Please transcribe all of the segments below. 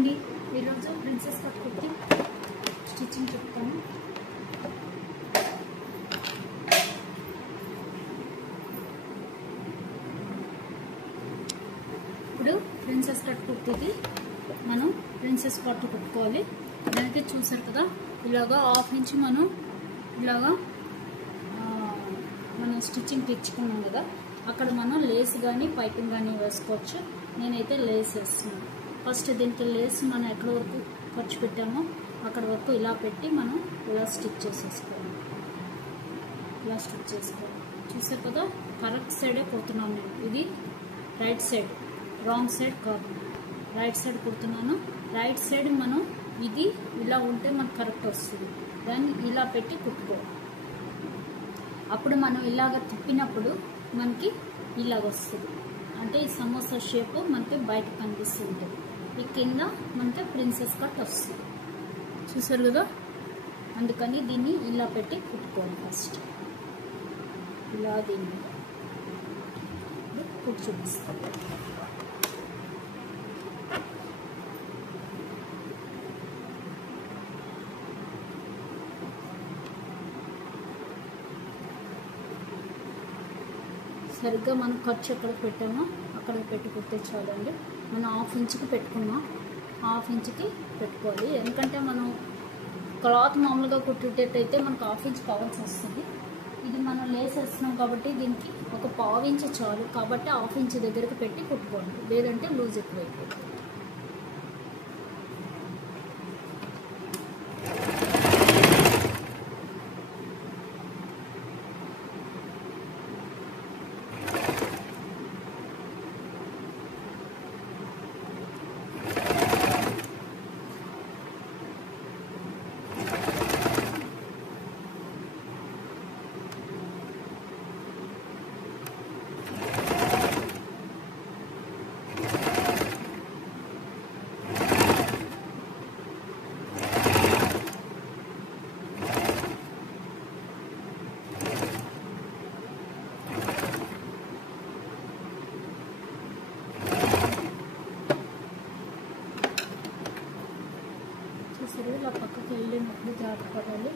అండి, ఈరోజు princess cut kurti stitching చెప్తాను. ఇప్పుడు ప్రిన్సెస్ కట్ కుర్తీకి మనం ప్రిన్సెస్ కట్ కుట్టుకోవాలి. దానికి చూసారు కదా, ఇలాగా హాఫ్ ఇంచ్ మనం ఇలాగా మనం స్టిచ్చింగ్ తెచ్చుకున్నాం కదా, అక్కడ మనం లేస్ కానీ పైపింగ్ కానీ వేసుకోవచ్చు. నేనైతే లేస్ వేస్తున్నాను. ఫస్ట్ దీనికి లేస్ మనం ఎక్కడ వరకు ఖర్చు పెట్టామో అక్కడ వరకు ఇలా పెట్టి మనం ఇలా స్టిచ్ చేసేసుకోవాలి. ఇలా స్టిచ్ చేసుకోవాలి. చూసారు కదా, కరెక్ట్ సైడే కుడుతున్నాను నేను. ఇది రైట్ సైడ్, రాంగ్ సైడ్ కాదు, రైట్ సైడ్ కుడుతున్నాను. రైట్ సైడ్ మనం ఇది ఇలా ఉంటే మనకు కరెక్ట్ వస్తుంది. దాన్ని ఇలా పెట్టి కుట్టుకోవాలి. అప్పుడు మనం ఇలాగ తిప్పినప్పుడు మనకి ఇలాగ వస్తుంది. అంటే ఈ సమోసా షేప్ మనకి బయట కనిపిస్తుంది. ఈ కింద మనకి ప్రిన్సెస్ కట్ వస్తుంది. చూసారు కదా, అందుకని దీన్ని ఇలా పెట్టి కుట్టుకోవాలి. ఫస్ట్ ఇలా దీన్ని కుట్టు చూపిస్తాను. సరిగ్గా మనం ఖర్చు ఎక్కడ పెట్టామో అక్కడ పెట్టి కుట్టే చాలండి. మనం హాఫ్ ఇంచుకి పెట్టుకున్నాం, హాఫ్ ఇంచుకి పెట్టుకోవాలి. ఎందుకంటే మనం క్లాత్ మామూలుగా కుట్టేటైతే మనకు హాఫ్ ఇంచ్ కావాల్సి వస్తుంది. ఇది మనం లేస్ వేస్తున్నాం కాబట్టి దీనికి ఒక పావు ఇంచు చాలు. కాబట్టి హాఫ్ ఇంచ్ దగ్గరికి పెట్టి కుట్టుకోండి, లేదంటే లూజ్ ఎక్కువైపోతుంది. చూసారు, ఇలా పక్కకి వెళ్ళినప్పుడు జాగ్రత్త పడాలి.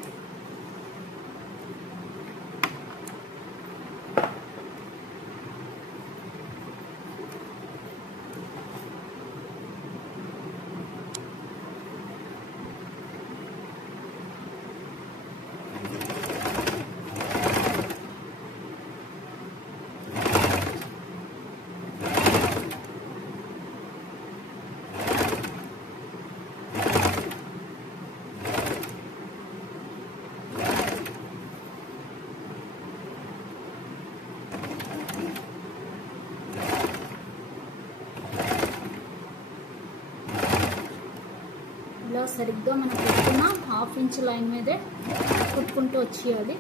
ఇలా సరిగ్గా మనం కుట్టుకున్న హాఫ్ ఇంచ్ లైన్ మీదే కుట్టుకుంటూ వచ్చేయాలి.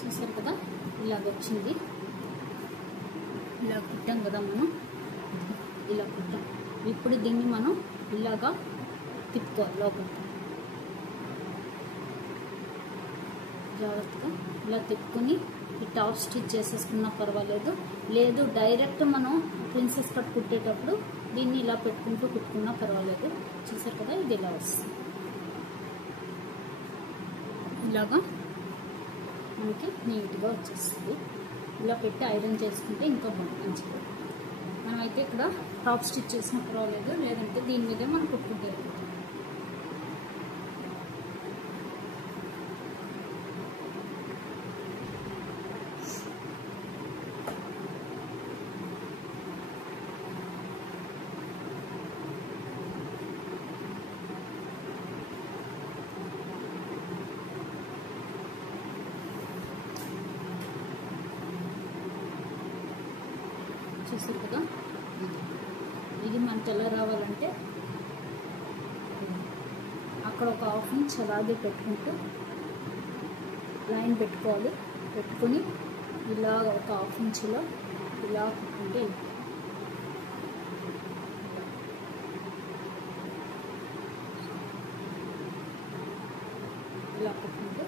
చూసారు కదా ఇలాగ వచ్చింది. ఇలా కుట్టాం కదా మనం, ఇలా కుట్టాం. ఇప్పుడు దీన్ని మనం ఇలాగా తిప్పుకోవాలి లోపలికి. జాగ్రత్తగా ఇలా తిప్పుకొని ఈ టాప్ స్టిచ్ చేసేసుకున్నా పర్వాలేదు, లేదు డైరెక్ట్ మనం ప్రిన్సెస్ కట్ కుట్టేటప్పుడు దీన్ని ఇలా పెట్టుకుంటూ కుట్టుకున్నా పర్వాలేదు. చూసారు కదా ఇది ఇలా వస్తుంది. ఇలాగా మనకి నీట్గా వచ్చేస్తుంది. ఇలా పెట్టి ఐరన్ చేసుకుంటే ఇంకా మంచిది. మనమైతే ఇక్కడ టాప్ స్టిచ్ చేసినా పర్వాలేదు, లేదంటే దీని మీదే మనం కుట్టుకుంటే చూసారు కదా. ఇది మనకి ఎలా రావాలంటే అక్కడ ఒక హాఫ్ ఇంచ్ అలాగే పెట్టుకుంటూ లైన్ పెట్టుకోవాలి. పెట్టుకొని ఇలా ఒక హాఫ్ ఇంచ్లో ఇలా కుట్టుకుంటే ఇలా కుట్టుకుంటే